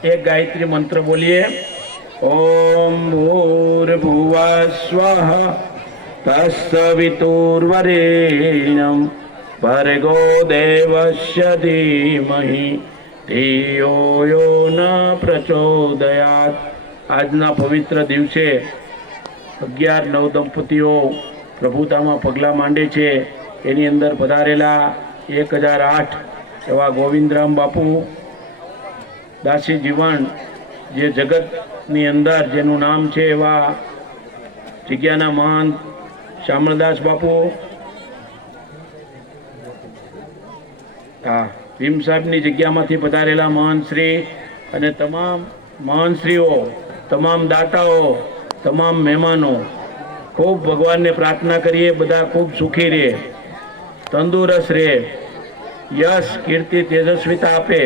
एक गायत्री मंत्र बोलिए। ओम भूर्भुवः स्वः तत्सवितुर्वरेण्यं भर्गो देवस्य धीमहि धियो यो न प्रचोदयात्। આજના પવિત્ર દિવસે 11-9 દંપતીઓ પ્રભુતામાં પગલાં માંડે છે। એની અંદર પધારેલા 1008 એવા ગોવિંદરામ બાપુ દાસી જીવન જે જગતની અંદર જેનું નામ છે એવા જગ્યાના મહંત શામળદાસ બાપુ, ભીમ સાહેબની જગ્યામાંથી પધારેલા મહંત શ્રી અને તમામ મહંતશ્રીઓ, તમામ દાતાઓ, તમામ મહેમાનો, ખૂબ ભગવાનને પ્રાર્થના કરીએ બધા ખૂબ સુખી રહે, તંદુરસ્ત રહે, યશ કીર્તિ તેજસ્વીતા આપે।